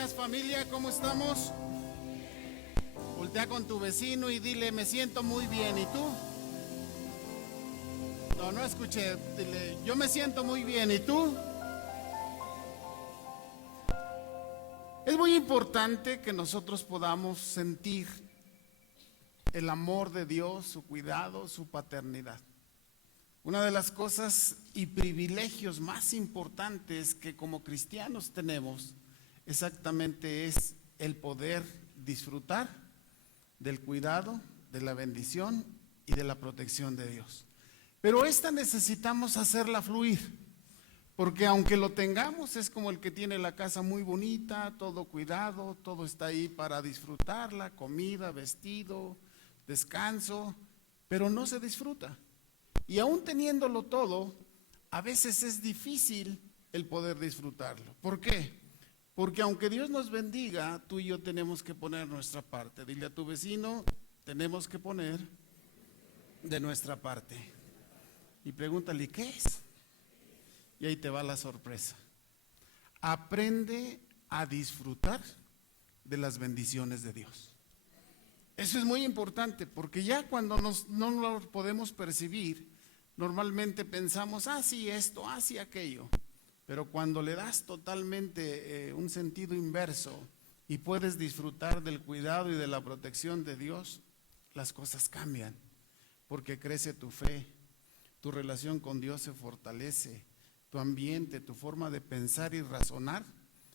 días, familia, ¿cómo estamos? Voltea con tu vecino y dile, me siento muy bien, ¿y tú? No escuché, dile, yo me siento muy bien, ¿y tú? Es muy importante que nosotros podamos sentir el amor de Dios, su cuidado, su paternidad. Una de las cosas y privilegios más importantes que como cristianos tenemos exactamente es el poder disfrutar del cuidado, de la bendición y de la protección de Dios. Pero esta necesitamos hacerla fluir, porque aunque lo tengamos, es como el que tiene la casa muy bonita, todo cuidado, todo está ahí para disfrutarla, comida, vestido, descanso, pero no se disfruta. Y aún teniéndolo todo, a veces es difícil el poder disfrutarlo. ¿Por qué? Porque aunque Dios nos bendiga, tú y yo tenemos que poner nuestra parte. Dile a tu vecino, tenemos que poner de nuestra parte. Y pregúntale, ¿qué es? Y ahí te va la sorpresa. Aprende a disfrutar de las bendiciones de Dios. Eso es muy importante, porque ya cuando no lo podemos percibir, normalmente pensamos, sí esto, sí aquello. Pero cuando le das totalmente un sentido inverso y puedes disfrutar del cuidado y de la protección de Dios, las cosas cambian, porque crece tu fe, tu relación con Dios se fortalece, tu ambiente, tu forma de pensar y razonar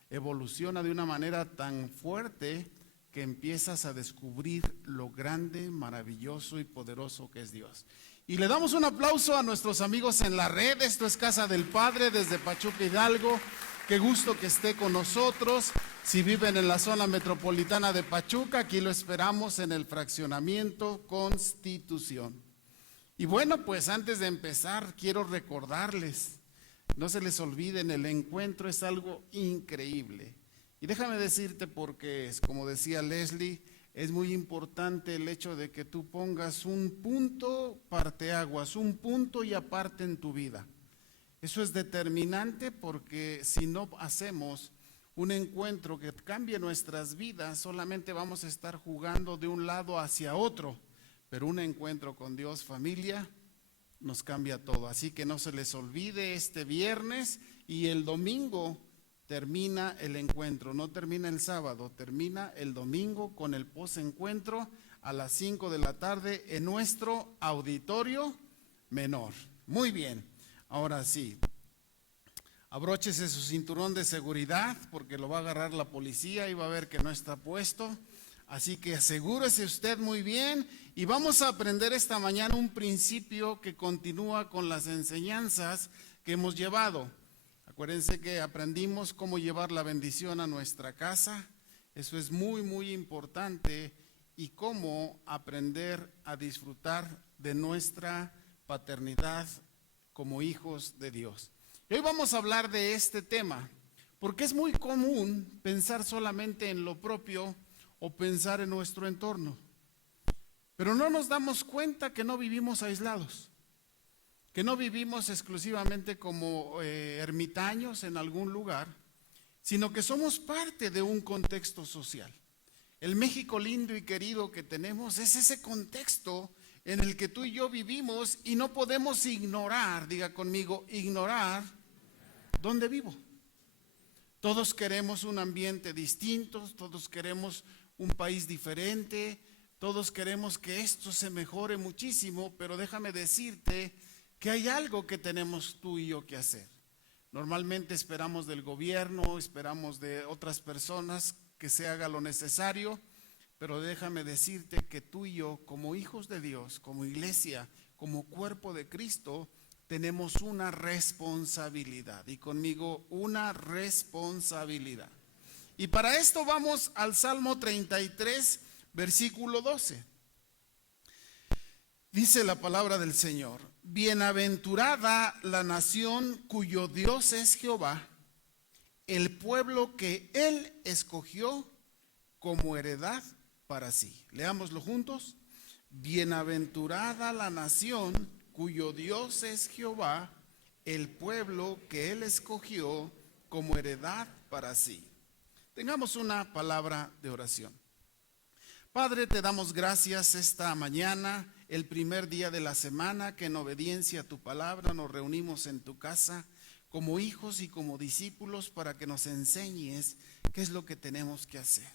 evoluciona de una manera tan fuerte que empiezas a descubrir lo grande, maravilloso y poderoso que es Dios. Y le damos un aplauso a nuestros amigos en la red. Esto es Casa del Padre desde Pachuca, Hidalgo. Qué gusto que esté con nosotros. Si viven en la zona metropolitana de Pachuca, aquí lo esperamos en el fraccionamiento Constitución. Y bueno, pues antes de empezar, quiero recordarles, no se les olviden, el encuentro es algo increíble. Y déjame decirte por qué es, como decía Leslie, es muy importante el hecho de que tú pongas un punto parteaguas, un punto y aparte en tu vida. Eso es determinante, porque si no hacemos un encuentro que cambie nuestras vidas, solamente vamos a estar jugando de un lado hacia otro. Pero un encuentro con Dios, familia, nos cambia todo. Así que no se les olvide, este viernes y el domingo termina el encuentro, no termina el sábado, termina el domingo con el posencuentro a las 5 de la tarde en nuestro auditorio menor. Muy bien, ahora sí, abróchese su cinturón de seguridad porque lo va a agarrar la policía y va a ver que no está puesto. Así que asegúrese usted muy bien y vamos a aprender esta mañana un principio que continúa con las enseñanzas que hemos llevado. Acuérdense que aprendimos cómo llevar la bendición a nuestra casa, eso es muy, muy importante, y cómo aprender a disfrutar de nuestra paternidad como hijos de Dios. Y hoy vamos a hablar de este tema, porque es muy común pensar solamente en lo propio o pensar en nuestro entorno, pero no nos damos cuenta que no vivimos aislados, que no vivimos exclusivamente como ermitaños en algún lugar, sino que somos parte de un contexto social. El México lindo y querido que tenemos es ese contexto en el que tú y yo vivimos y no podemos ignorar, diga conmigo, ignorar dónde vivo. Todos queremos un ambiente distinto, todos queremos un país diferente, todos queremos que esto se mejore muchísimo, pero déjame decirte que hay algo que tenemos tú y yo que hacer. Normalmente esperamos del gobierno, esperamos de otras personas que se haga lo necesario, pero déjame decirte que tú y yo, como hijos de Dios, como iglesia, como cuerpo de Cristo, tenemos una responsabilidad. Y conmigo, una responsabilidad. Y para esto vamos al Salmo 33, versículo 12. Dice la palabra del Señor: bienaventurada la nación cuyo Dios es Jehová, el pueblo que Él escogió como heredad para sí. Leámoslo juntos. Bienaventurada la nación cuyo Dios es Jehová, el pueblo que Él escogió como heredad para sí. Tengamos una palabra de oración. Padre, te damos gracias esta mañana, el primer día de la semana, que en obediencia a tu palabra nos reunimos en tu casa como hijos y como discípulos para que nos enseñes qué es lo que tenemos que hacer.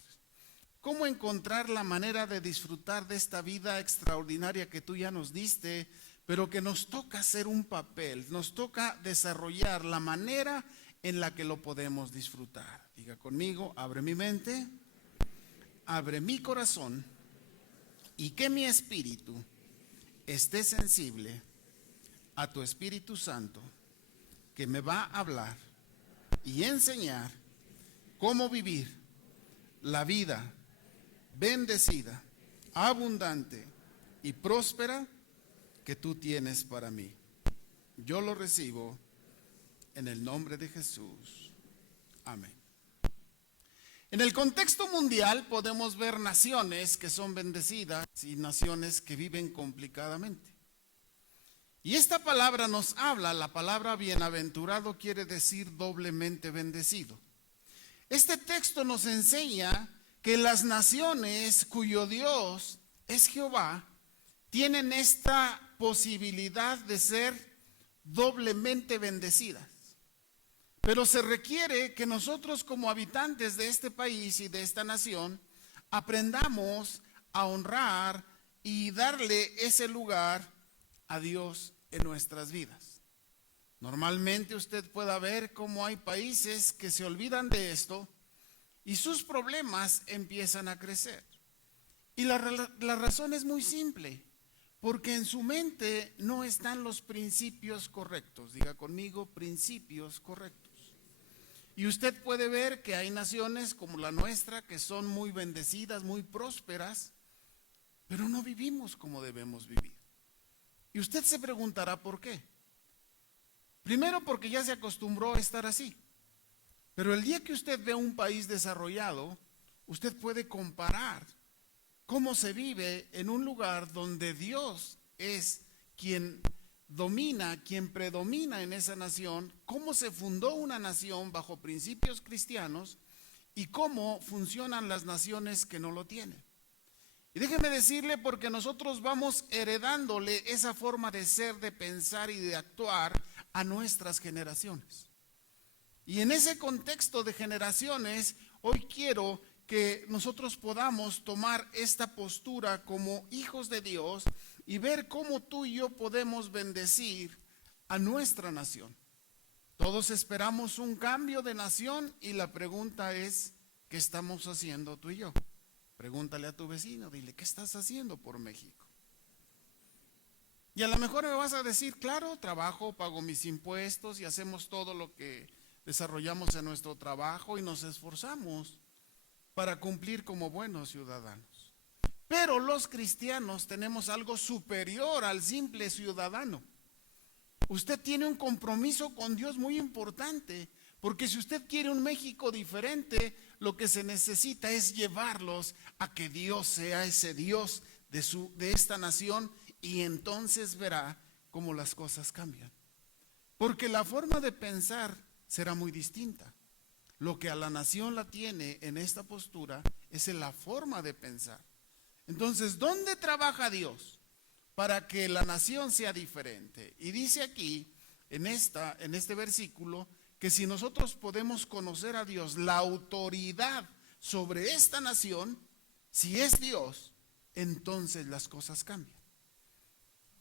Cómo encontrar la manera de disfrutar de esta vida extraordinaria que tú ya nos diste, pero que nos toca hacer un papel, nos toca desarrollar la manera en la que lo podemos disfrutar. Diga conmigo, abre mi mente, abre mi corazón y que mi espíritu esté sensible a tu Espíritu Santo, que me va a hablar y enseñar cómo vivir la vida bendecida, abundante y próspera que tú tienes para mí. Yo lo recibo en el nombre de Jesús. Amén. En el contexto mundial podemos ver naciones que son bendecidas y naciones que viven complicadamente. Y esta palabra nos habla, la palabra bienaventurado quiere decir doblemente bendecido. Este texto nos enseña que las naciones cuyo Dios es Jehová tienen esta posibilidad de ser doblemente bendecidas. Pero se requiere que nosotros como habitantes de este país y de esta nación aprendamos a honrar y darle ese lugar a Dios en nuestras vidas. Normalmente usted puede ver cómo hay países que se olvidan de esto y sus problemas empiezan a crecer. Y la razón es muy simple, porque en su mente no están los principios correctos. Diga conmigo, principios correctos. Y usted puede ver que hay naciones como la nuestra que son muy bendecidas, muy prósperas, pero no vivimos como debemos vivir. Y usted se preguntará por qué. Primero, porque ya se acostumbró a estar así. Pero el día que usted ve un país desarrollado, usted puede comparar cómo se vive en un lugar donde Dios es quien domina, quien predomina en esa nación, cómo se fundó una nación bajo principios cristianos y cómo funcionan las naciones que no lo tienen. Y déjeme decirle, porque nosotros vamos heredándole esa forma de ser, de pensar y de actuar a nuestras generaciones. Y en ese contexto de generaciones, hoy quiero que nosotros podamos tomar esta postura como hijos de Dios y ver cómo tú y yo podemos bendecir a nuestra nación. Todos esperamos un cambio de nación y la pregunta es, ¿qué estamos haciendo tú y yo? Pregúntale a tu vecino, dile, ¿qué estás haciendo por México? Y a lo mejor me vas a decir, claro, trabajo, pago mis impuestos y hacemos todo lo que desarrollamos en nuestro trabajo y nos esforzamos para cumplir como buenos ciudadanos. Pero los cristianos tenemos algo superior al simple ciudadano. Usted tiene un compromiso con Dios muy importante, porque si usted quiere un México diferente, lo que se necesita es llevarlos a que Dios sea ese Dios de esta nación, y entonces verá cómo las cosas cambian. Porque la forma de pensar será muy distinta. Lo que a la nación la tiene en esta postura es en la forma de pensar. Entonces, ¿dónde trabaja Dios para que la nación sea diferente? Y dice aquí, en este versículo, que si nosotros podemos conocer a Dios, la autoridad sobre esta nación, si es Dios, entonces las cosas cambian.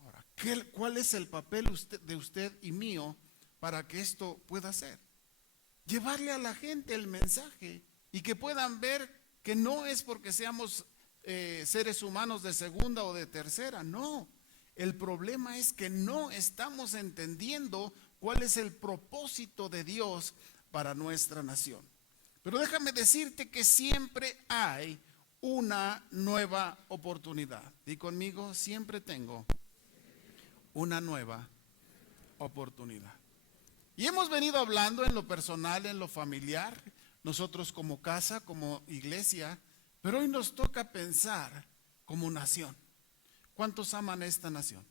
Ahora, ¿cuál es el papel de usted y mío para que esto pueda ser? Llevarle a la gente el mensaje y que puedan ver que no es porque seamos seres humanos de segunda o de tercera, no. El problema es que no estamos entendiendo cuál es el propósito de Dios para nuestra nación. Pero déjame decirte que siempre hay una nueva oportunidad. Di conmigo, siempre tengo una nueva oportunidad. Y hemos venido hablando en lo personal, en lo familiar, nosotros como casa, como iglesia, pero hoy nos toca pensar como nación. ¿Cuántos aman esta nación?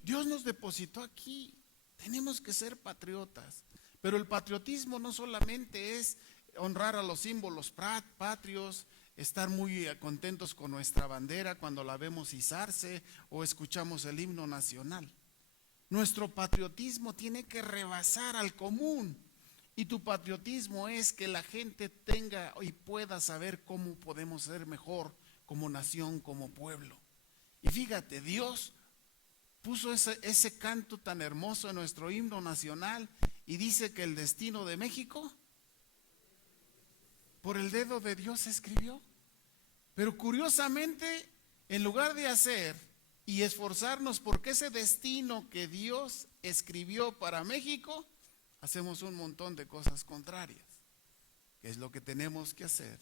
Dios nos depositó aquí. Tenemos que ser patriotas. Pero el patriotismo no solamente es honrar a los símbolos patrios, estar muy contentos con nuestra bandera cuando la vemos izarse o escuchamos el himno nacional. Nuestro patriotismo tiene que rebasar al común. Y tu patriotismo es que la gente tenga y pueda saber cómo podemos ser mejor como nación, como pueblo. Y fíjate, Dios puso ese canto tan hermoso en nuestro himno nacional y dice que el destino de México por el dedo de Dios se escribió. Pero curiosamente, en lugar de hacer y esforzarnos porque ese destino que Dios escribió para México, hacemos un montón de cosas contrarias. ¿Qué es lo que tenemos que hacer?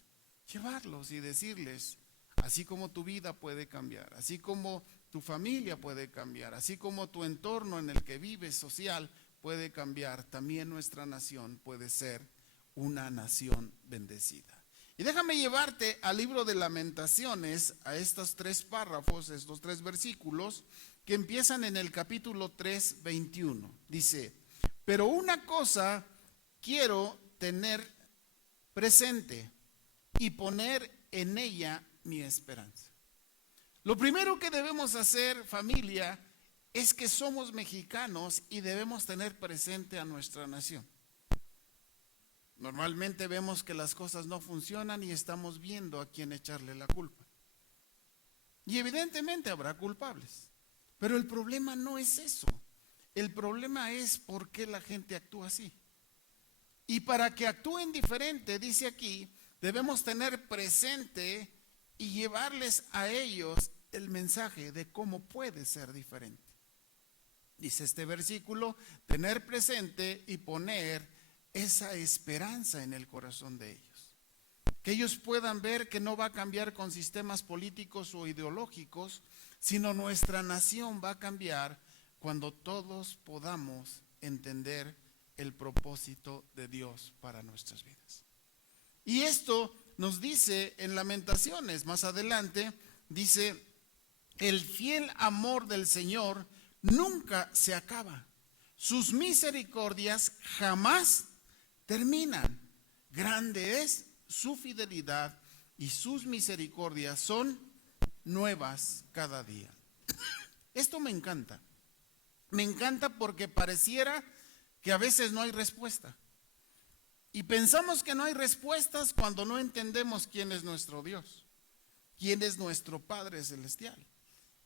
Llevarlos y decirles, así como tu vida puede cambiar, así como tu familia puede cambiar, así como tu entorno en el que vives social puede cambiar, también nuestra nación puede ser una nación bendecida. Y déjame llevarte al libro de Lamentaciones, a estos 3 párrafos, estos 3 versículos, que empiezan en el capítulo 3, 21. Dice, pero una cosa quiero tener presente y poner en ella mi esperanza. Lo primero que debemos hacer, familia, es que somos mexicanos y debemos tener presente a nuestra nación. Normalmente vemos que las cosas no funcionan y estamos viendo a quién echarle la culpa. Y evidentemente habrá culpables. Pero el problema no es eso. El problema es por qué la gente actúa así. Y para que actúen diferente, dice aquí, debemos tener presente y llevarles a ellos el mensaje de cómo puede ser diferente. Dice este versículo, tener presente y poner esa esperanza en el corazón de ellos. Que ellos puedan ver que no va a cambiar con sistemas políticos o ideológicos, sino nuestra nación va a cambiar cuando todos podamos entender el propósito de Dios para nuestras vidas. Y esto nos dice en Lamentaciones, más adelante, dice, el fiel amor del Señor nunca se acaba, sus misericordias jamás terminan, grande es su fidelidad y sus misericordias son nuevas cada día. Esto me encanta porque pareciera que a veces no hay respuesta. Y pensamos que no hay respuestas cuando no entendemos quién es nuestro Dios, quién es nuestro Padre Celestial.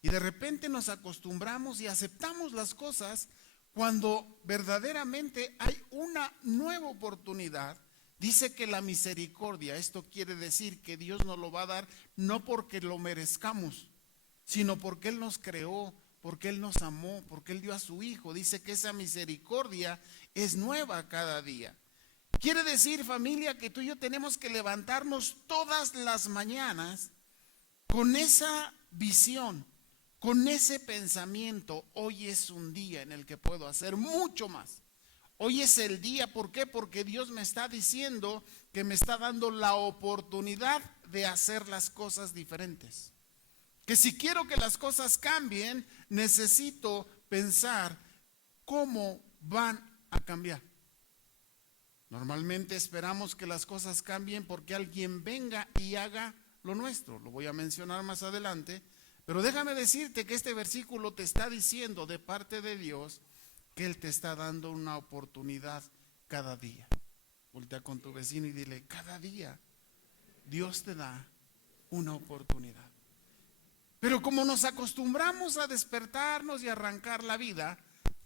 Y de repente nos acostumbramos y aceptamos las cosas cuando verdaderamente hay una nueva oportunidad. Dice que la misericordia, esto quiere decir que Dios nos lo va a dar no porque lo merezcamos, sino porque Él nos creó, porque Él nos amó, porque Él dio a su Hijo. Dice que esa misericordia es nueva cada día. Quiere decir, familia, que tú y yo tenemos que levantarnos todas las mañanas con esa visión, con ese pensamiento. Hoy es un día en el que puedo hacer mucho más. Hoy es el día, ¿por qué? Porque Dios me está diciendo que me está dando la oportunidad de hacer las cosas diferentes. Que si quiero que las cosas cambien, necesito pensar cómo van a cambiar. Normalmente esperamos que las cosas cambien porque alguien venga y haga lo nuestro. Lo voy a mencionar más adelante. Pero déjame decirte que este versículo te está diciendo de parte de Dios que Él te está dando una oportunidad cada día. Voltea con tu vecino y dile, cada día Dios te da una oportunidad. Pero como nos acostumbramos a despertarnos y arrancar la vida,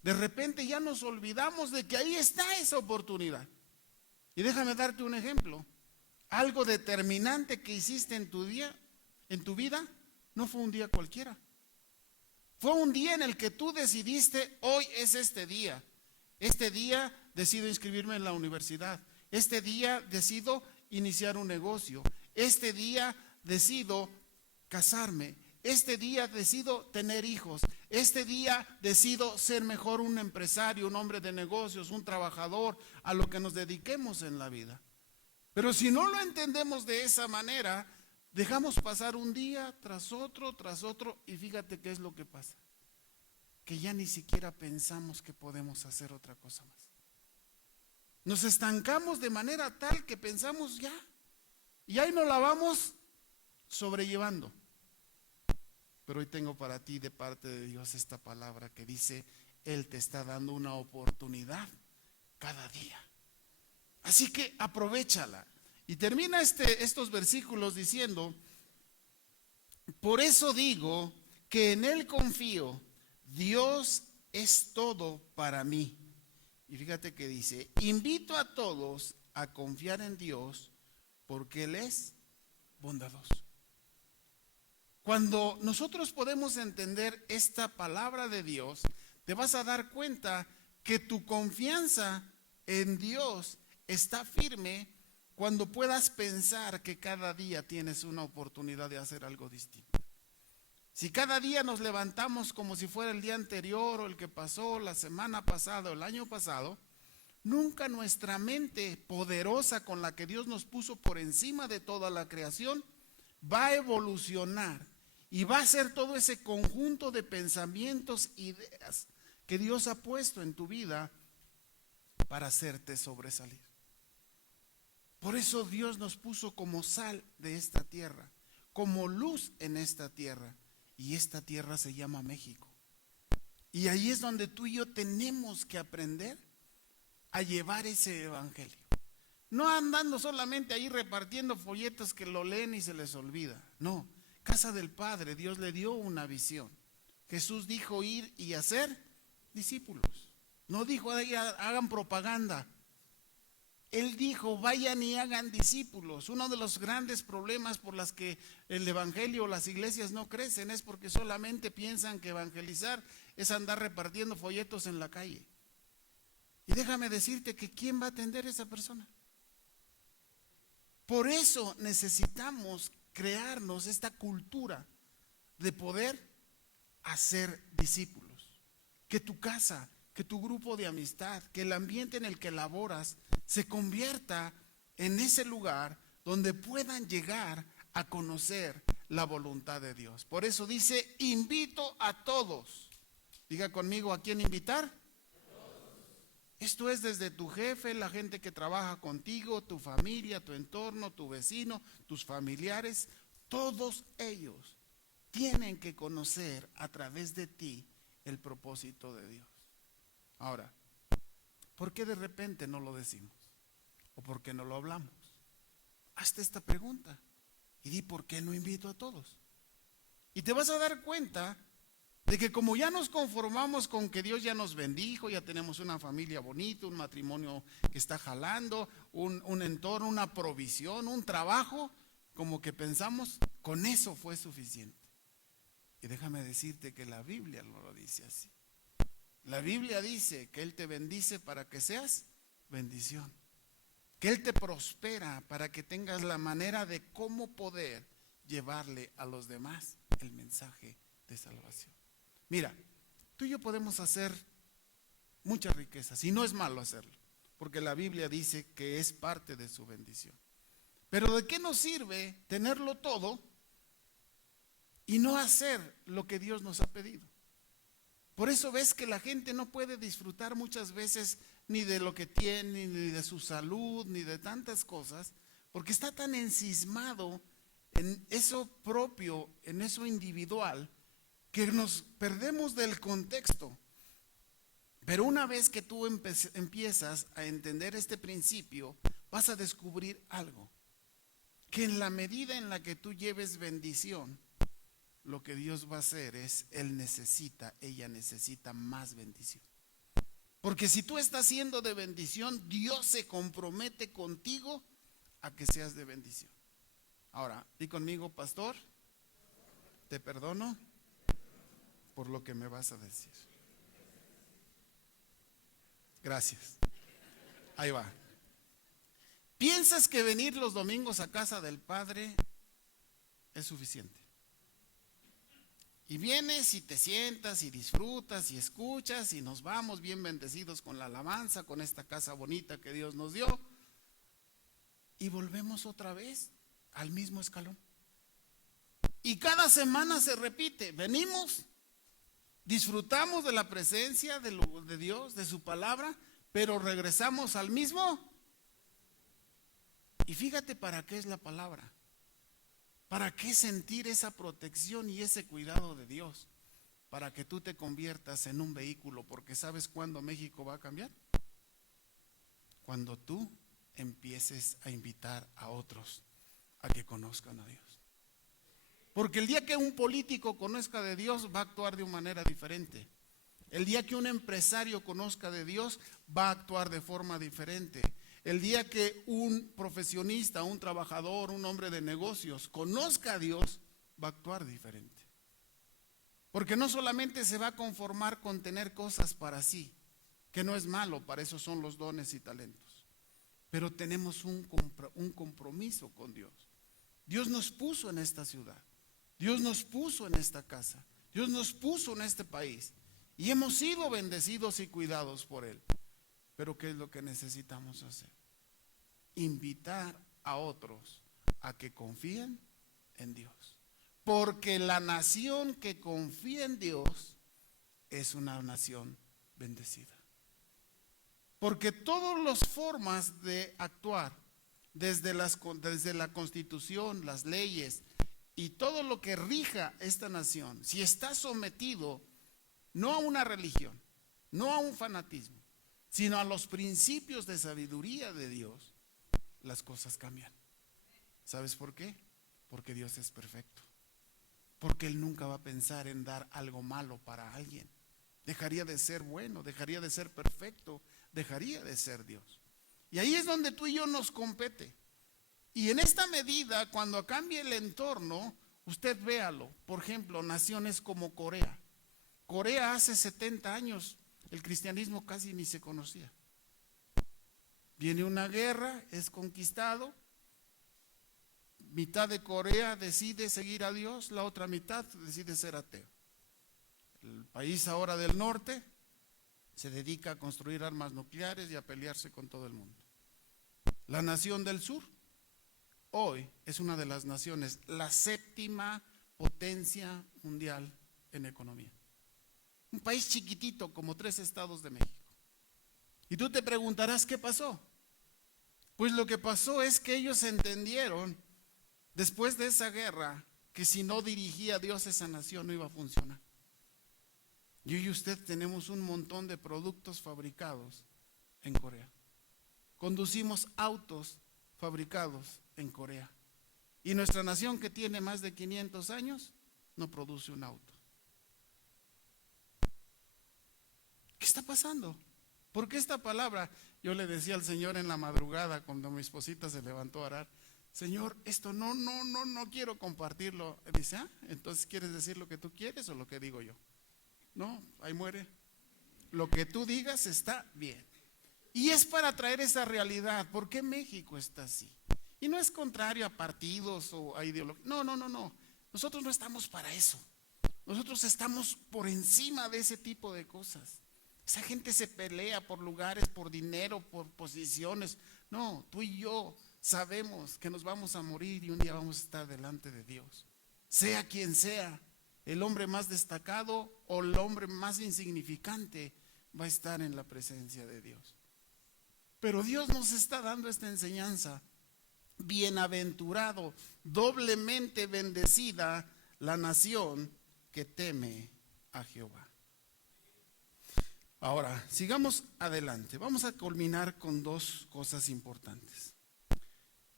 de repente ya nos olvidamos de que ahí está esa oportunidad. Y déjame darte un ejemplo. Algo determinante que hiciste en tu día, en tu vida, no fue un día cualquiera. Fue un día en el que tú decidiste, hoy es este día. Este día decido inscribirme en la universidad. Este día decido iniciar un negocio. Este día decido casarme. Este día decido tener hijos. Este día decido ser mejor un empresario, un hombre de negocios, un trabajador, a lo que nos dediquemos en la vida. Pero si no lo entendemos de esa manera, dejamos pasar un día tras otro, y fíjate qué es lo que pasa. Que ya ni siquiera pensamos que podemos hacer otra cosa más. Nos estancamos de manera tal que pensamos ya, y ahí nos la vamos sobrellevando. Pero hoy tengo para ti de parte de Dios esta palabra que dice: Él te está dando una oportunidad cada día. Así que aprovéchala. Y termina estos versículos diciendo: por eso digo que en Él confío, Dios es todo para mí. Y fíjate que dice: invito a todos a confiar en Dios porque Él es bondadoso. Cuando nosotros podemos entender esta palabra de Dios, te vas a dar cuenta que tu confianza en Dios está firme cuando puedas pensar que cada día tienes una oportunidad de hacer algo distinto. Si cada día nos levantamos como si fuera el día anterior o el que pasó, la semana pasada o el año pasado, nunca nuestra mente poderosa con la que Dios nos puso por encima de toda la creación va a evolucionar y va a ser todo ese conjunto de pensamientos, ideas que Dios ha puesto en tu vida para hacerte sobresalir. Por eso Dios nos puso como sal de esta tierra, como luz en esta tierra, y esta tierra se llama México. Y ahí es donde tú y yo tenemos que aprender a llevar ese evangelio. No andando solamente ahí repartiendo folletos que lo leen y se les olvida. No, casa del Padre, Dios le dio una visión. Jesús dijo ir y hacer discípulos. No dijo hagan propaganda. Él dijo vayan y hagan discípulos. Uno de los grandes problemas por las que el evangelio o las iglesias no crecen es porque solamente piensan que evangelizar es andar repartiendo folletos en la calle. Y déjame decirte que ¿quién va a atender a esa persona? Por eso necesitamos crearnos esta cultura de poder hacer discípulos. Que tu casa, que tu grupo de amistad, que el ambiente en el que laboras se convierta en ese lugar donde puedan llegar a conocer la voluntad de Dios. Por eso dice: invito a todos. Diga conmigo, ¿a quién invitar? Esto es desde tu jefe, la gente que trabaja contigo, tu familia, tu entorno, tu vecino, tus familiares. Todos ellos tienen que conocer a través de ti el propósito de Dios. Ahora, ¿por qué de repente no lo decimos? ¿O por qué no lo hablamos? Hazte esta pregunta y di: ¿por qué no invito a todos? Y te vas a dar cuenta de que como ya nos conformamos con que Dios ya nos bendijo, ya tenemos una familia bonita, un matrimonio que está jalando, un entorno, una provisión, un trabajo, como que pensamos con eso fue suficiente. Y déjame decirte que la Biblia no lo dice así. La Biblia dice que Él te bendice para que seas bendición, que Él te prospera para que tengas la manera de cómo poder llevarle a los demás el mensaje de salvación. Mira, tú y yo podemos hacer muchas riquezas y no es malo hacerlo, porque la Biblia dice que es parte de su bendición. Pero ¿de qué nos sirve tenerlo todo y no hacer lo que Dios nos ha pedido? Por eso ves que la gente no puede disfrutar muchas veces ni de lo que tiene, ni de su salud, ni de tantas cosas, porque está tan ensimismado en eso propio, en eso individual, que nos perdemos del contexto. Pero una vez que tú empiezas a entender este principio, vas a descubrir algo, que en la medida en la que tú lleves bendición, lo que Dios va a hacer es, ella necesita más bendición. Porque si tú estás siendo de bendición, Dios se compromete contigo a que seas de bendición. Ahora, di conmigo: pastor, te perdono por lo que me vas a decir. Gracias. Ahí va. ¿Piensas que venir los domingos a casa del Padre es suficiente? Y vienes y te sientas y disfrutas y escuchas y nos vamos bien bendecidos con la alabanza, con esta casa bonita que Dios nos dio, y volvemos otra vez al mismo escalón. Y cada semana se repite: venimos, disfrutamos de la presencia de Dios, de su palabra, pero regresamos al mismo. Y fíjate para qué es la palabra. ¿Para qué sentir esa protección y ese cuidado de Dios? Para que tú te conviertas en un vehículo, porque ¿sabes cuándo México va a cambiar? Cuando tú empieces a invitar a otros a que conozcan a Dios. Porque el día que un político conozca de Dios va a actuar de una manera diferente. El día que un empresario conozca de Dios va a actuar de forma diferente. El día que un profesionista, un trabajador, un hombre de negocios conozca a Dios, va a actuar diferente. Porque no solamente se va a conformar con tener cosas para sí, que no es malo, para eso son los dones y talentos. Pero tenemos un compromiso con Dios. Dios nos puso en esta ciudad. Dios nos puso en esta casa. Dios nos puso en este país. Y hemos sido bendecidos y cuidados por Él. Pero ¿qué es lo que necesitamos hacer? Invitar a otros a que confíen en Dios. Porque la nación que confía en Dios es una nación bendecida. Porque todas las formas de actuar, desde la Constitución, las leyes y todo lo que rija esta nación, si está sometido no a una religión, no a un fanatismo, sino a los principios de sabiduría de Dios, las cosas cambian. ¿Sabes por qué? Porque Dios es perfecto. Porque Él nunca va a pensar en dar algo malo para alguien. Dejaría de ser bueno, dejaría de ser perfecto, dejaría de ser Dios. Y ahí es donde tú y yo nos compete. Y en esta medida, cuando cambie el entorno, usted véalo. Por ejemplo, naciones como Corea. Corea hace 70 años, el cristianismo casi ni se conocía. Viene una guerra, es conquistado. Mitad de Corea decide seguir a Dios, la otra mitad decide ser ateo. El país ahora del norte se dedica a construir armas nucleares y a pelearse con todo el mundo. La nación del sur hoy es una de las naciones, la séptima potencia mundial en economía. Un país chiquitito como 3 estados de México. Y tú te preguntarás, ¿qué pasó? Pues lo que pasó es que ellos entendieron después de esa guerra que si no dirigía Dios esa nación no iba a funcionar. Yo y usted tenemos un montón de productos fabricados en Corea. Conducimos autos fabricados en Corea. Y nuestra nación, que tiene más de 500 años, no produce un auto. ¿Qué está pasando? Porque esta palabra, yo le decía al Señor en la madrugada cuando mi esposita se levantó a orar, Señor, esto no quiero compartirlo. Y dice, entonces ¿quieres decir lo que tú quieres o lo que digo yo? No, ahí muere. Lo que tú digas está bien. Y es para traer esa realidad. ¿Por qué México está así? Y no es contrario a partidos o a ideologías. No. Nosotros no estamos para eso. Nosotros estamos por encima de ese tipo de cosas. Esa gente se pelea por lugares, por dinero, por posiciones. No, tú y yo sabemos que nos vamos a morir y un día vamos a estar delante de Dios. Sea quien sea, el hombre más destacado o el hombre más insignificante va a estar en la presencia de Dios. Pero Dios nos está dando esta enseñanza. Bienaventurado, doblemente bendecida la nación que teme a Jehová. Ahora, sigamos adelante. Vamos a culminar con 2 cosas importantes.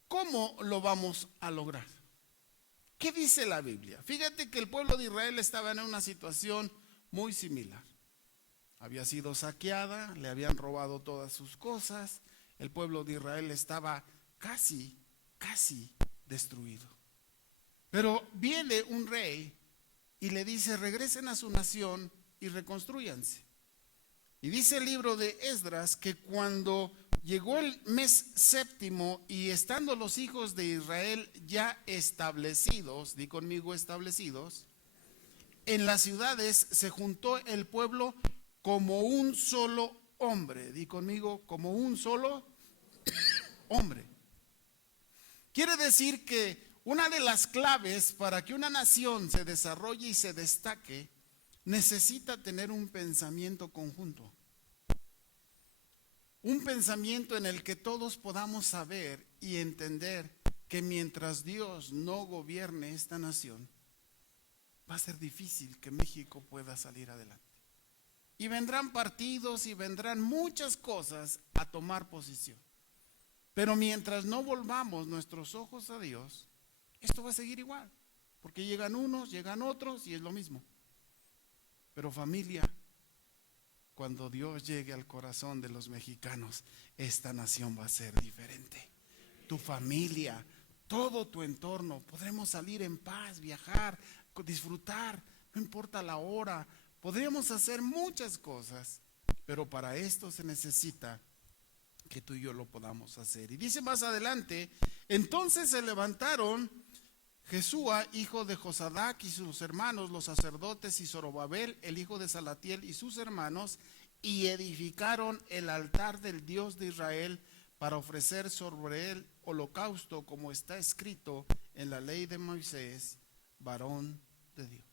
¿Cómo lo vamos a lograr? ¿Qué dice la Biblia? Fíjate que el pueblo de Israel estaba en una situación muy similar. Había sido saqueada, le habían robado todas sus cosas. El pueblo de Israel estaba casi destruido. Pero viene un rey y le dice, regresen a su nación y reconstrúyanse. Y dice el libro de Esdras que cuando llegó el mes séptimo y estando los hijos de Israel ya establecidos, di conmigo establecidos, en las ciudades se juntó el pueblo como un solo hombre. Di conmigo, como un solo hombre. Quiere decir que una de las claves para que una nación se desarrolle y se destaque necesita tener un pensamiento conjunto. un pensamiento en el que todos podamos saber y entender que mientras Dios no gobierne esta nación, va a ser difícil que México pueda salir adelante. Y vendrán partidos y vendrán muchas cosas a tomar posición. Pero mientras no volvamos nuestros ojos a Dios, esto va a seguir igual. Porque llegan unos, llegan otros y es lo mismo. Pero familia, cuando Dios llegue al corazón de los mexicanos, esta nación va a ser diferente. Tu familia, todo tu entorno, podremos salir en paz, viajar, disfrutar, no importa la hora. Podríamos hacer muchas cosas, pero para esto se necesita que tú y yo lo podamos hacer. Y dice más adelante, entonces se levantaron Jesúa, hijo de Josadac, y sus hermanos, los sacerdotes, y Zorobabel, el hijo de Salatiel, y sus hermanos, y edificaron el altar del Dios de Israel para ofrecer sobre él holocausto, como está escrito en la ley de Moisés, varón de Dios.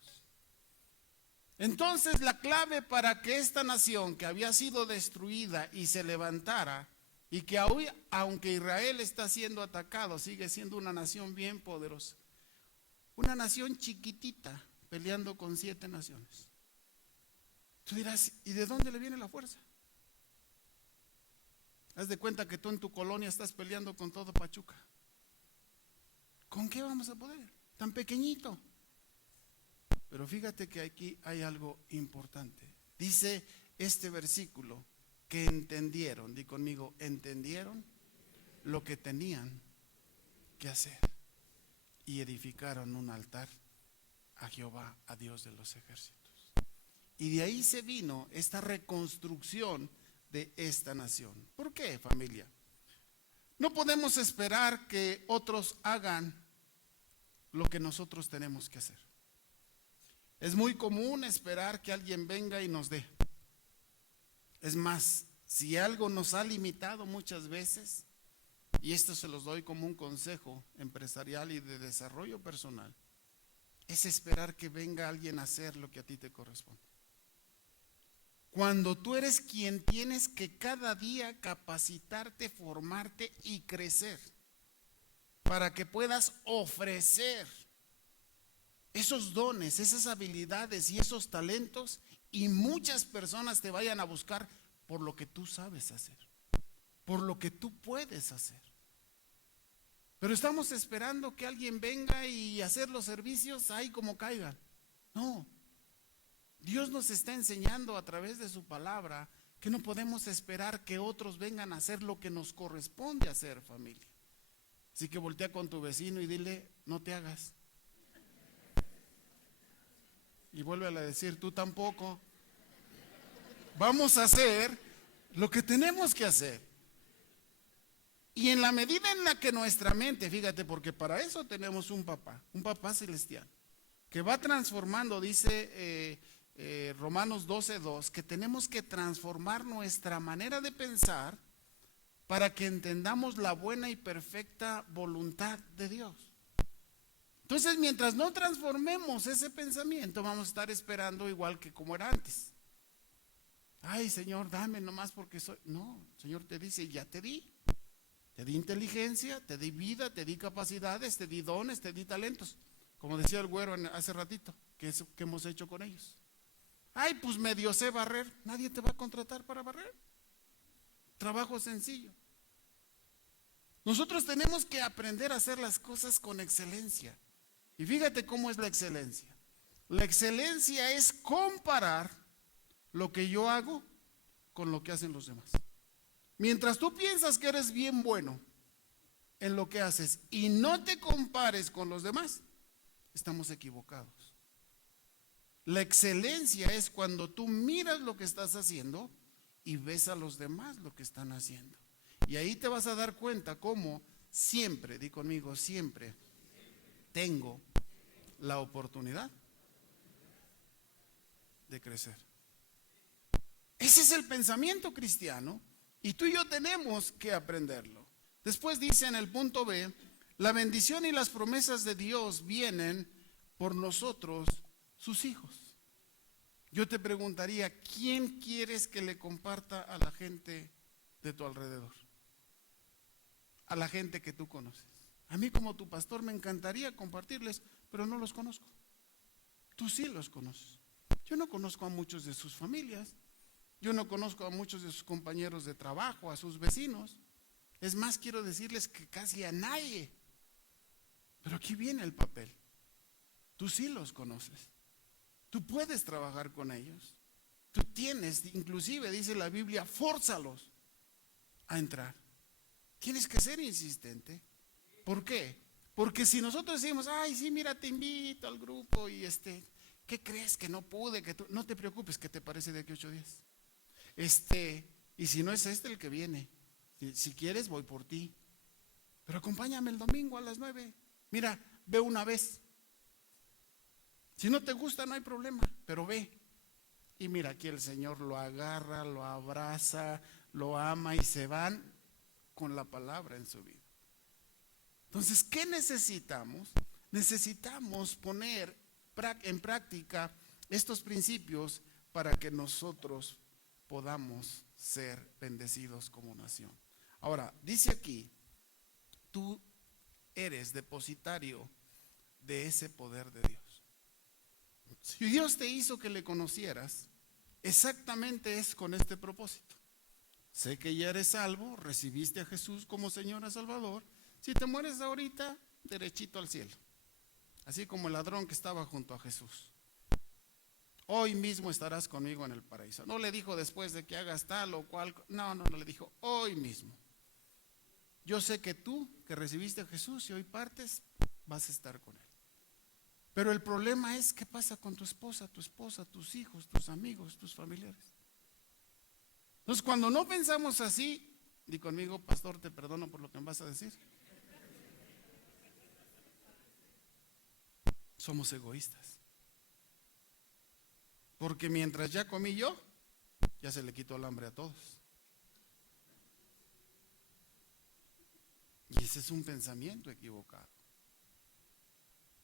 Entonces la clave para que esta nación que había sido destruida y se levantara, y que hoy, aunque Israel está siendo atacado, sigue siendo una nación bien poderosa, una nación chiquitita peleando con 7 naciones. Tú dirás, ¿y de dónde le viene la fuerza? Haz de cuenta que tú en tu colonia estás peleando con todo Pachuca. ¿Con qué vamos a poder? Tan pequeñito. Pero fíjate que aquí hay algo importante. Dice este versículo que entendieron, di conmigo, entendieron lo que tenían que hacer y edificaron un altar a Jehová, a Dios de los ejércitos. Y de ahí se vino esta reconstrucción de esta nación. ¿Por qué, familia? No podemos esperar que otros hagan lo que nosotros tenemos que hacer. Es muy común esperar que alguien venga y nos dé. Es más, si algo nos ha limitado muchas veces, y esto se los doy como un consejo empresarial y de desarrollo personal, es esperar que venga alguien a hacer lo que a ti te corresponde. Cuando tú eres quien tienes que cada día capacitarte, formarte y crecer para que puedas ofrecer esos dones, esas habilidades y esos talentos, y muchas personas te vayan a buscar por lo que tú sabes hacer, por lo que tú puedes hacer. Pero estamos esperando que alguien venga y hacer los servicios ahí como caigan. No, Dios nos está enseñando a través de su palabra que no podemos esperar que otros vengan a hacer lo que nos corresponde hacer, familia. Así que voltea con tu vecino y dile, no te hagas. Y vuelve a decir, tú tampoco. Vamos a hacer lo que tenemos que hacer. Y en la medida en la que nuestra mente, fíjate, porque para eso tenemos un papá celestial, que va transformando, dice Romanos 12:2, que tenemos que transformar nuestra manera de pensar para que entendamos la buena y perfecta voluntad de Dios. Entonces, mientras no transformemos ese pensamiento, vamos a estar esperando igual que como era antes. Ay, Señor, dame nomás porque soy. No, el Señor te dice, ya te di. Te di inteligencia, te di vida, te di capacidades, te di dones, te di talentos. Como decía el güero hace ratito, que hemos hecho con ellos. Ay, pues medio sé barrer. Nadie te va a contratar para barrer. Trabajo sencillo. Nosotros tenemos que aprender a hacer las cosas con excelencia. Y fíjate cómo es la excelencia. La excelencia es comparar lo que yo hago con lo que hacen los demás. Mientras tú piensas que eres bien bueno en lo que haces y no te compares con los demás, estamos equivocados. La excelencia es cuando tú miras lo que estás haciendo y ves a los demás lo que están haciendo. Y ahí te vas a dar cuenta cómo siempre, di conmigo, siempre tengo la oportunidad de crecer. Ese es el pensamiento cristiano y tú y yo tenemos que aprenderlo. Después dice en el punto B, la bendición y las promesas de Dios vienen por nosotros, sus hijos. Yo te preguntaría, ¿quién quieres que le comparta a la gente de tu alrededor, a la gente que tú conoces. A mí como tu pastor me encantaría compartirles, pero no los conozco. Tú sí los conoces. Yo no conozco a muchos de sus familias. Yo no conozco a muchos de sus compañeros de trabajo, a sus vecinos. Es más, quiero decirles que casi a nadie. Pero aquí viene el papel. Tú sí los conoces. Tú puedes trabajar con ellos. Tú tienes, inclusive dice la Biblia, fórzalos a entrar. Tienes que ser insistente. ¿Por qué? Porque si nosotros decimos, ay, sí, mira, te invito al grupo y ¿qué crees que no pude? No te preocupes, ¿qué te parece de aquí 8 días? Y si no es el que viene, si quieres voy por ti. Pero acompáñame el domingo a las 9. Mira, ve una vez. Si no te gusta, no hay problema, pero ve. Y mira, aquí el Señor lo agarra, lo abraza, lo ama y se van con la palabra en su vida. Entonces, ¿qué necesitamos? Necesitamos poner en práctica estos principios para que nosotros podamos ser bendecidos como nación. Ahora, dice aquí, tú eres depositario de ese poder de Dios. Si Dios te hizo que le conocieras, exactamente es con este propósito. Sé que ya eres salvo, recibiste a Jesús como Señor y Salvador. Si te mueres ahorita, derechito al cielo. Así como el ladrón que estaba junto a Jesús. Hoy mismo estarás conmigo en el paraíso. No le dijo después de que hagas tal o cual. No, le dijo hoy mismo. Yo sé que tú, que recibiste a Jesús y hoy partes, vas a estar con Él. Pero el problema es, ¿qué pasa con tu esposa, tus hijos, tus amigos, tus familiares? Entonces, cuando no pensamos así, di conmigo, pastor, te perdono por lo que me vas a decir. Somos egoístas. Porque mientras ya comí yo, ya se le quitó el hambre a todos. Y ese es un pensamiento equivocado.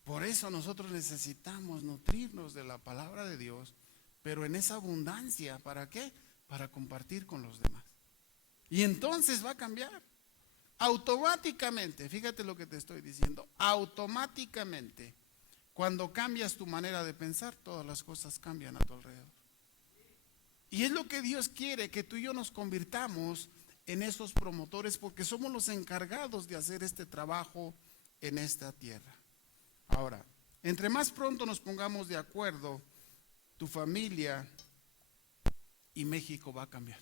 Por eso nosotros necesitamos nutrirnos de la palabra de Dios, pero en esa abundancia, ¿para qué? Para compartir con los demás. Y entonces va a cambiar. Automáticamente, fíjate lo que te estoy diciendo, automáticamente, cuando cambias tu manera de pensar, todas las cosas cambian a tu alrededor. Y es lo que Dios quiere, que tú y yo nos convirtamos en esos promotores, porque somos los encargados de hacer este trabajo en esta tierra. Ahora, entre más pronto nos pongamos de acuerdo, tu familia y México va a cambiar.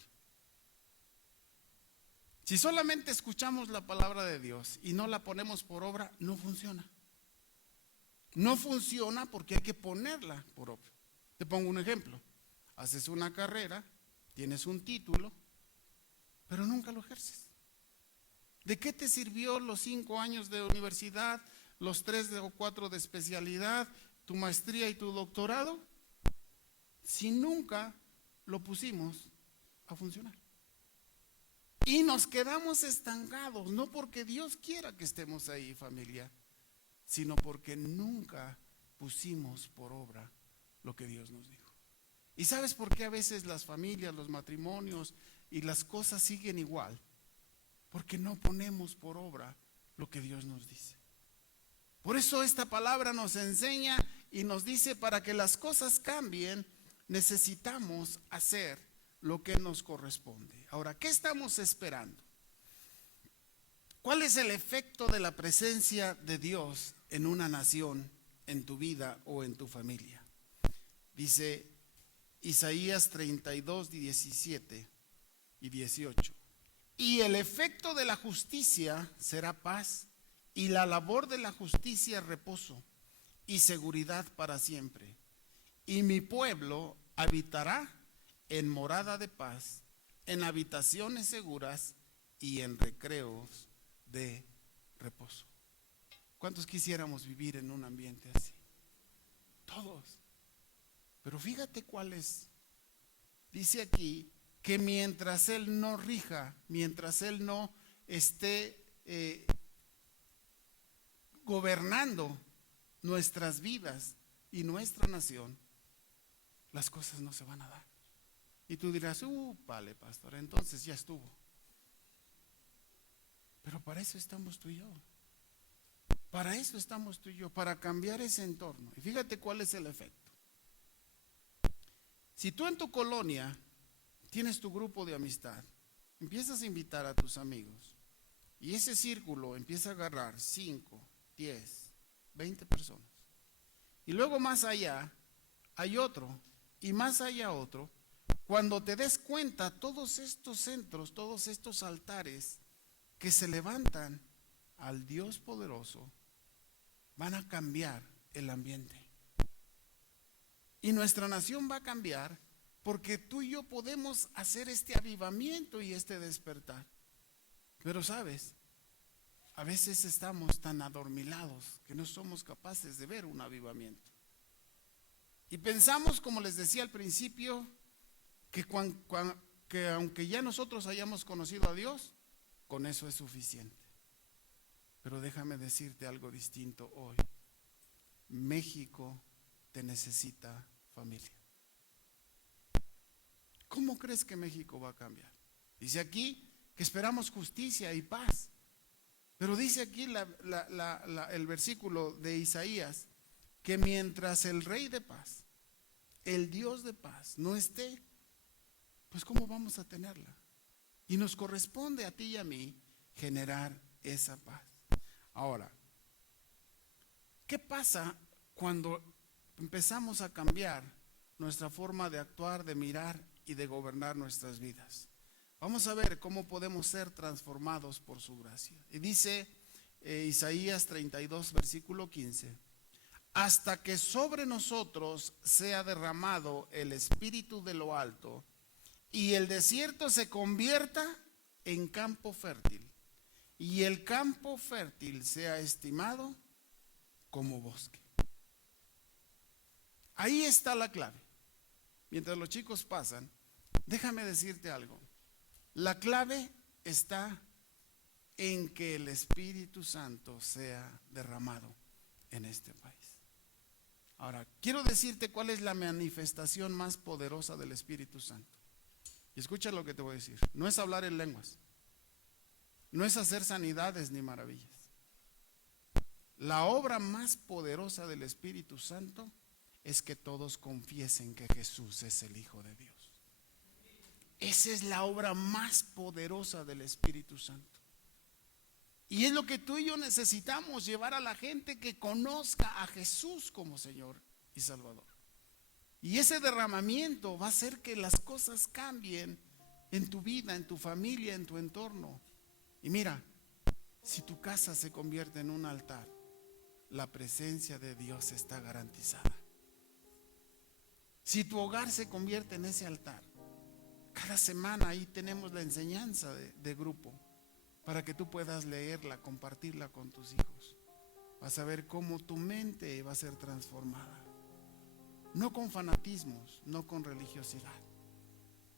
Si solamente escuchamos la palabra de Dios y no la ponemos por obra, no funciona. No funciona porque hay que ponerla por obra. Te pongo un ejemplo. Haces una carrera, tienes un título, pero nunca lo ejerces. ¿De qué te sirvió los 5 años de universidad, los 3 o 4 de especialidad, tu maestría y tu doctorado, si nunca lo pusimos a funcionar? Y nos quedamos estancados, no porque Dios quiera que estemos ahí, familia, sino porque nunca pusimos por obra lo que Dios nos dijo. ¿Y sabes por qué a veces las familias, los matrimonios y las cosas siguen igual? Porque no ponemos por obra lo que Dios nos dice. Por eso esta palabra nos enseña y nos dice, para que las cosas cambien, necesitamos hacer lo que nos corresponde. Ahora, ¿qué estamos esperando? ¿Cuál es el efecto de la presencia de Dios en una nación, en tu vida o en tu familia? Dice Isaías 32, 17 y 18. Y el efecto de la justicia será paz, y la labor de la justicia reposo y seguridad para siempre. Y mi pueblo habitará en morada de paz, en habitaciones seguras y en recreos de reposo. ¿Cuántos quisiéramos vivir en un ambiente así? Todos. Pero fíjate cuál es. Dice aquí que mientras Él no rija, mientras Él no esté gobernando nuestras vidas y nuestra nación, las cosas no se van a dar. Y tú dirás, vale, pastor, entonces ya estuvo. Pero para eso estamos tú y yo. Para eso estamos tú y yo, para cambiar ese entorno. Y fíjate cuál es el efecto. Si tú en tu colonia tienes tu grupo de amistad, empiezas a invitar a tus amigos y ese círculo empieza a agarrar 5, 10, 20 personas. Y luego más allá hay otro y más allá otro. Cuando te des cuenta, todos estos centros, todos estos altares que se levantan al Dios poderoso, van a cambiar el ambiente. Y nuestra nación va a cambiar porque tú y yo podemos hacer este avivamiento y este despertar. Pero sabes, a veces estamos tan adormilados que no somos capaces de ver un avivamiento. Y pensamos, como les decía al principio, que aunque ya nosotros hayamos conocido a Dios, con eso es suficiente. Pero déjame decirte algo distinto hoy. México te necesita familia. ¿Cómo crees que México va a cambiar? Dice aquí que esperamos justicia y paz. Pero dice aquí el versículo de Isaías que mientras el Rey de paz, el Dios de paz, no esté, pues ¿cómo vamos a tenerla? Y nos corresponde a ti y a mí generar esa paz. Ahora, ¿qué pasa cuando empezamos a cambiar nuestra forma de actuar, de mirar y de gobernar nuestras vidas? Vamos a ver cómo podemos ser transformados por su gracia. Y dice Isaías 32, versículo 15, hasta que sobre nosotros sea derramado el Espíritu de lo alto y el desierto se convierta en campo fértil y el campo fértil sea estimado como bosque. Ahí está la clave. Mientras los chicos pasan, déjame decirte algo. La clave está en que el Espíritu Santo sea derramado en este país. Ahora, quiero decirte cuál es la manifestación más poderosa del Espíritu Santo. Y escucha lo que te voy a decir. No es hablar en lenguas. No es hacer sanidades ni maravillas. La obra más poderosa del Espíritu Santo es que todos confiesen que Jesús es el Hijo de Dios. Esa es la obra más poderosa del Espíritu Santo. Y es lo que tú y yo necesitamos, llevar a la gente que conozca a Jesús como Señor y Salvador. Y ese derramamiento va a hacer que las cosas cambien en tu vida, en tu familia, en tu entorno. Y mira, si tu casa se convierte en un altar, la presencia de Dios está garantizada. Si tu hogar se convierte en ese altar, cada semana ahí tenemos la enseñanza de grupo para que tú puedas leerla, compartirla con tus hijos. Vas a ver cómo tu mente va a ser transformada. No con fanatismos, no con religiosidad,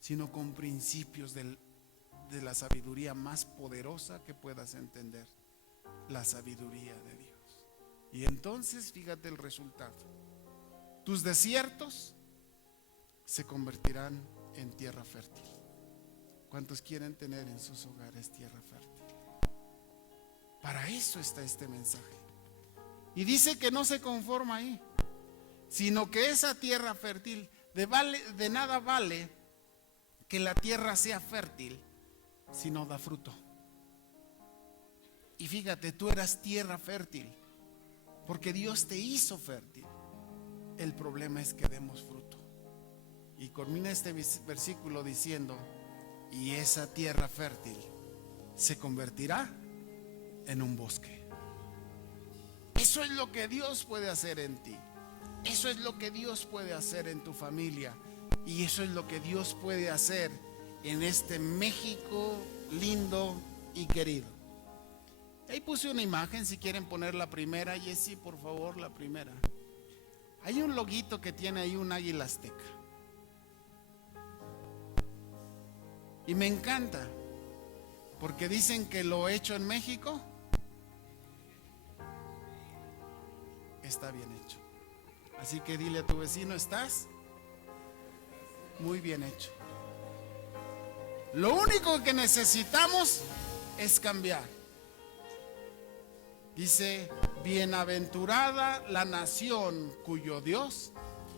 sino con principios de la sabiduría más poderosa que puedas entender, la sabiduría de Dios. Y entonces fíjate el resultado. Tus desiertos se convertirán en tierra fértil. ¿Cuántos quieren tener en sus hogares tierra fértil? Para eso está este mensaje. Y dice que no se conforma ahí, sino que esa tierra fértil de nada vale que la tierra sea fértil si no da fruto. Y fíjate, tú eras tierra fértil porque Dios te hizo fértil. El problema es que demos fruto. Y culmina este versículo diciendo: y esa tierra fértil se convertirá en un bosque. Eso es lo que Dios puede hacer en ti. Eso es lo que Dios puede hacer en tu familia. Y eso es lo que Dios puede hacer en este México lindo y querido. Ahí puse una imagen, si quieren poner la primera. Jessy, por favor, la primera. Hay un loguito que tiene ahí un águila azteca. Y me encanta, porque dicen que lo hecho en México está bien hecho. Así que dile a tu vecino: estás muy bien hecho. Lo único que necesitamos es cambiar. Dice, bienaventurada la nación cuyo Dios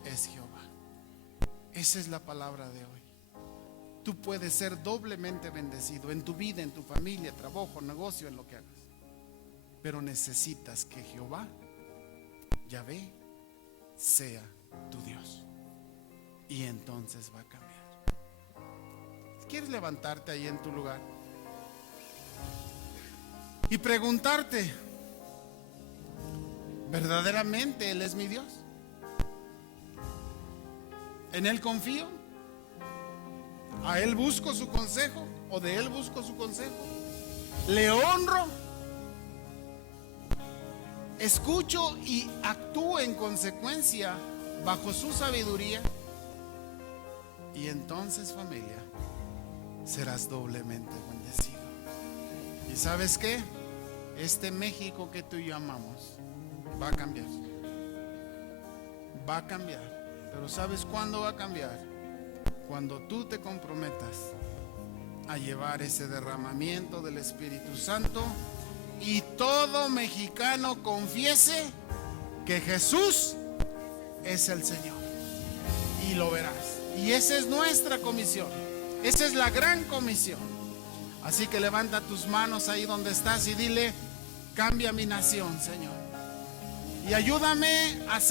es Jehová. Esa es la palabra de hoy. Tú puedes ser doblemente bendecido en tu vida, en tu familia, trabajo, negocio, en lo que hagas. Pero necesitas que Jehová, Yahvé, sea tu Dios. Y entonces va a cambiar. ¿Quieres levantarte ahí en tu lugar y preguntarte, ¿verdaderamente Él es mi Dios? ¿En Él confío? ¿A Él busco su consejo? ¿O de Él busco su consejo? ¿Le honro? ¿Escucho y actúo en consecuencia bajo su sabiduría? Y entonces, familia, serás doblemente bendecido. ¿Y sabes qué? Este México que tú y yo amamos va a cambiar. Va a cambiar. Pero ¿sabes cuándo va a cambiar? Cuando tú te comprometas a llevar ese derramamiento del Espíritu Santo y todo mexicano confiese que Jesús es el Señor. Y lo verás. Y esa es nuestra comisión. Esa es la gran comisión. Así que levanta tus manos ahí donde estás y dile, cambia mi nación, Señor. Y ayúdame a ser